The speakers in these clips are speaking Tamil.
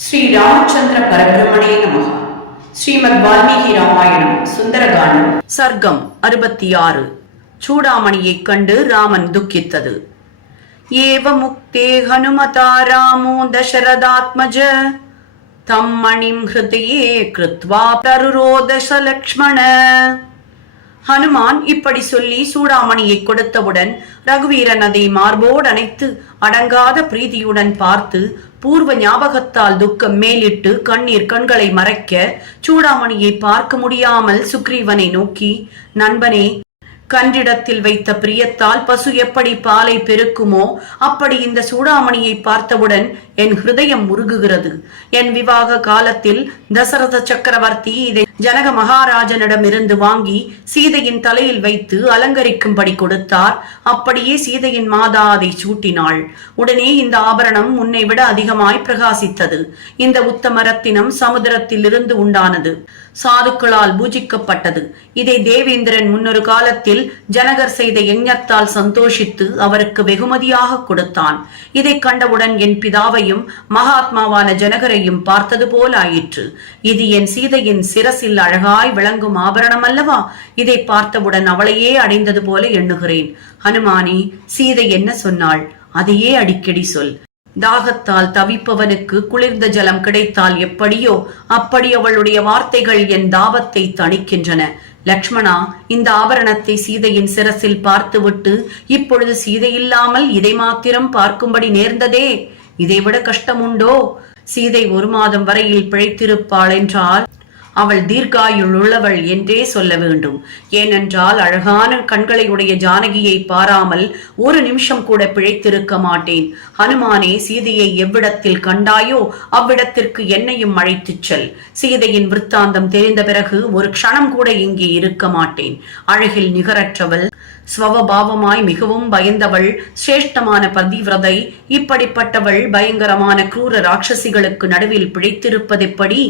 ஸ்ரீ ராமச்சந்திர பரபிரமணே நமः ஸ்ரீமத் வால்மீகி ராமாயணம் சுந்தரகாண்டம். சர்க்கம் அறுபத்தி ஆறு சூடாமணியைக் கண்டு ராமன் துக்கித்தது. ஏவ முக்தே ஹனுமதா ராமோ தசரதாத்மஜ. தம் மணிம் ஹிருதயே கிருத்வா தருரோதச லக்ஷ்மண. ஹனுமான் இப்படி சொல்லி சூடாமணியை கொடுத்தவுடன் ரகுவீரன் அதை மார்போடு அணைத்து அடங்காத பிரீதியுடன் பார்த்து பூர்வ ஞாபகத்தால் துக்கம் மேலிட்டு கண்ணீர் கண்களை மறைக்க சூடாமணியை பார்க்க முடியாமல் சுக்ரீவனை நோக்கி நண்பனே கன்றிடத்தில் வைத்த பிரியத்தால் பசு எப்படி பாலை பெருக்குமோ அப்படி இந்த சூடாமணியை பார்த்தவுடன் என் ஹிருதயம் முருகுகிறது. என் விவாக காலத்தில் தசரத சக்கரவர்த்தி இதை ஜனக மகாராஜனிடமிருந்து வாங்கி சீதையின் தலையில் வைத்து அலங்கரிக்கும்படி கொடுத்தார். அப்படியே சீதையின் மாதா அதை சூட்டினாள். உடனே இந்த ஆபரணம் முன்னை விட அதிகமாய் பிரகாசித்தது. இந்த உத்தம ரத்தினம் சமுத்திரத்திலிருந்து உண்டானது. சாதுக்களால் பூஜிக்கப்பட்டது. இதை தேவேந்திரன் முன்னொரு காலத்தில் ஜனகர் செய்த யஞத்தால் சந்தோஷித்து அவருக்கு வெகுமதியாக கொடுத்தான். இதை கண்டவுடன் என் பிதாவையும் மகாத்மாவான ஜனகரையும் பார்த்தது போல் ஆயிற்று. இது என் சீதையின் சிரசில் அழகாய் விளங்கும் ஆபரணம் அல்லவா? இதை பார்த்தவுடன் அவளையே அடைந்தது போல எண்ணுகிறேன். ஹனுமானி சீதை என்ன சொன்னாள்? அதையே அடிக்கடி சொல். தாகத்தால் தவிப்பவனுக்கு குளிர்ந்த ஜலம் கிடைத்தால் எப்படியோ அப்படி அவளுடைய வார்த்தைகள் என் தாபத்தை தணிக்கின்றன. லக்ஷ்மணா இந்த ஆபரணத்தை சீதையின் சிரசில் பார்த்துவிட்டு இப்பொழுது சீதை இல்லாமல் இதை மாத்திரம் பார்க்கும்படி நேர்ந்ததே? இதைவிட கஷ்டம் உண்டோ சீதை ஒரு மாதம் வரையில் பிழைத்திருப்பாள் என்றால் அவள் தீர்க்காயுள்ளவள் என்றே சொல்ல வேண்டும். ஏனென்றால் அழகான கண்களை உடைய ஜானகியை பாராமல் ஒரு நிமிஷம் கூட பிழைத்திருக்க மாட்டேன். ஹனுமானே சீதையை எவ்விடத்தில் கண்டாயோ அவ்விடத்திற்கு என்னையும் அழைத்துச் செல். சீதையின் விற்த்தாந்தம் தெரிந்த பிறகு ஒரு க்ஷணம் கூட இங்கே இருக்க மாட்டேன். அழகில் நிகரற்றவள் ஸ்வபாவமாய் மிகவும் பயந்தவள் சிரேஷ்டமான பதிவிரதை இப்படிப்பட்டவள் பயங்கரமான கிரூர ராட்சசிகளுக்கு நடுவில் பிழைத்திருப்பதெப்படி?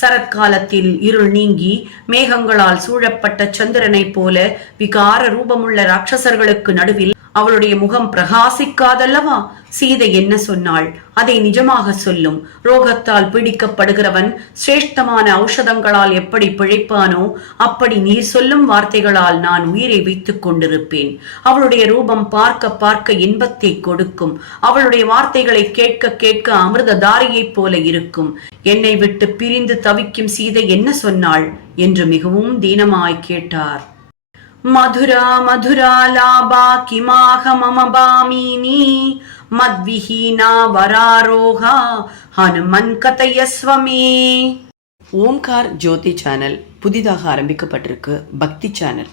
சரத்காலத்தில் இருள் நீங்கி மேகங்களால் சூழப்பட்ட சந்திரனைப் போல விகார ரூபமுள்ள ராட்சசர்களுக்கு நடுவில் அவளுடைய முகம் பிரகாசிக்காதல்லவா? சீதை என்ன சொன்னாள்? அதை நிஜமாக சொல்லும். ரோகத்தால் பீடிக்கப்படுகிறவன் சிரேஷ்டமான ஔஷதங்களால் எப்படி பிழைப்பானோ அப்படி நீர் சொல்லும் வார்த்தைகளால் நான் உயிரை வைத்துக் கொண்டிருப்பேன். அவளுடைய ரூபம் பார்க்க பார்க்க இன்பத்தை கொடுக்கும். அவளுடைய வார்த்தைகளை கேட்க கேட்க அமிர்த தாரியைப் போல இருக்கும். என்னை விட்டு பிரிந்து தவிக்கும் சீதை என்ன சொன்னாள்? என்று மிகவும் தீனமாய் கேட்டார். மதுரா மதுரா லாபா கிமாக மம பாமினி மத்விஹீனா வராரோகா ஹனுமன் கதையஸ்வமே ஓம்கார் ஜோதி சேனல் புதிதாக ஆரம்பிக்கப்பட்டிருக்கு பக்தி சேனல்.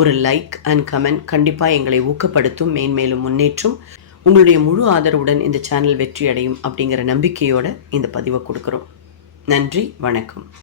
ஒரு லைக் அண்ட் கமெண்ட் கண்டிப்பாக எங்களை ஊக்கப்படுத்தும் மேன்மேலும் முன்னேற்றும். உங்களுடைய முழு ஆதரவுடன் இந்த சேனல் வெற்றி அடையும் அப்படிங்கிற நம்பிக்கையோட இந்த பதிவை கொடுக்குறோம். நன்றி வணக்கம்.